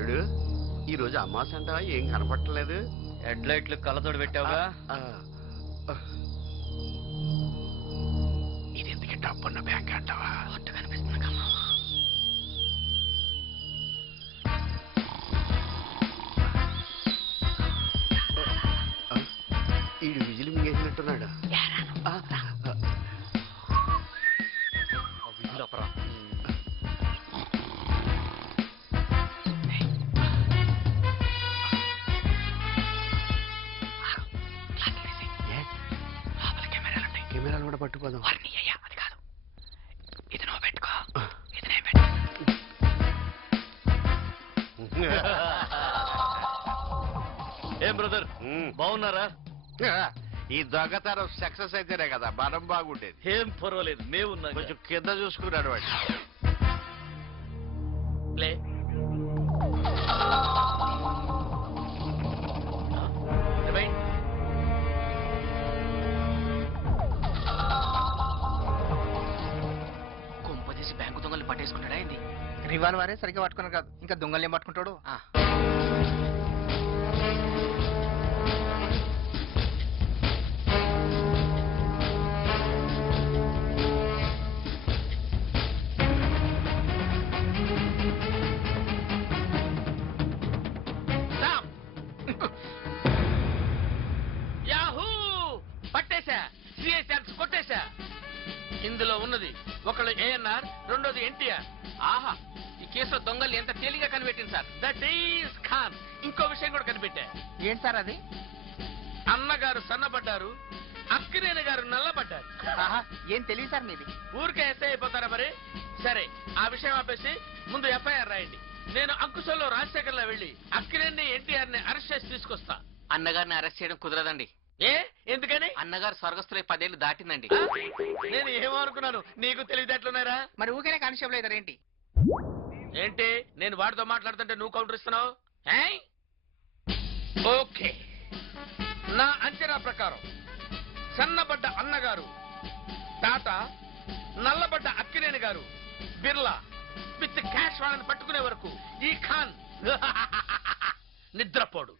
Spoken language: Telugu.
అల్లుడు ఈ రోజు అమావాస్య అంటావా? ఏం కనపట్టలేదు. హెడ్ లైట్లు కళ్ళతోడు పెట్టావుగా. ఇది ఎందుకు డబ్బున్న బ్యాంక్ అంటావా? కనిపిస్తుంది. ఈడు విజిల్ మింగేసినట్టున్నాడు. కెమెరాలు కూడా పట్టుకోదాం. అది కాదు, ఇది నువ్వు పెట్టుకో, ఇది నేను పెట్టు. ఏం బ్రదర్ బాగున్నారా? ఈ దొంగతనం సక్సెస్ అయితేనే కదా మనం బాగుండేది. ఏం పర్వాలేదు, మేము కొంచెం కింద చూసుకున్నాడు వాడు. ప్లే. కొంపదీసి బ్యాంకు దొంగలు పట్టేసుకుంటాడా ఏంది? రివాల్వరే సరిగ్గా పట్టుకున్నారు కాదు, ఇంకా దొంగలు ఏం పట్టుకుంటాడు? ఇందులో ఉన్నది ఒకళ్ళు ఏఎన్ఆర్, రెండోది ఎన్టీఆర్. ఆహా, ఈ కేసులో దొంగలు ఎంత తేలిగా కనిపెట్టింది సార్. That is Khan. ఇంకో విషయం కూడా కనిపెట్టా. ఏంటి సార్ అది? అన్నగారు సన్నబడ్డారు, అక్కినేని గారు నల్లబడ్డారు. ఏం తెలియదు సార్ మీది. ఊరికే ఎస్ఐ అయిపోతారా మరి? సరే, ఆ విషయం ఆపేసి ముందు ఎఫ్ఐఆర్ రాయండి. నేను అంకుశంలో రాజశేఖర్లో వెళ్ళి అక్కినేని ఎన్టీఆర్ ని అరెస్ట్ చేసి తీసుకొస్తా. అన్నగారిని అరెస్ట్ చేయడం కుదరదండి. ఏ ఎందుకని? అన్నగారు స్వర్గస్థులై 10 ఏళ్ళు దాటిందండి. నేను ఏమనుకున్నాను, నీకు తెలివితేటలున్నారా? మరి ఊరికే కానిస్టేబుల్ అవుతారు ఏంటి? ఏంటి నేను వాడితో మాట్లాడుతుంటే నువ్వు కౌంటర్ ఇస్తున్నావు? ఓకే, నా అంచనా ప్రకారం సన్నబడ్డ అన్నగారు టాటా, నల్లబడ్డ అక్కినేని గారు బిర్లా విత్ క్యాష్ వాళ్ళని పట్టుకునే వరకు ఈ ఖాన్ నిద్రపోడు.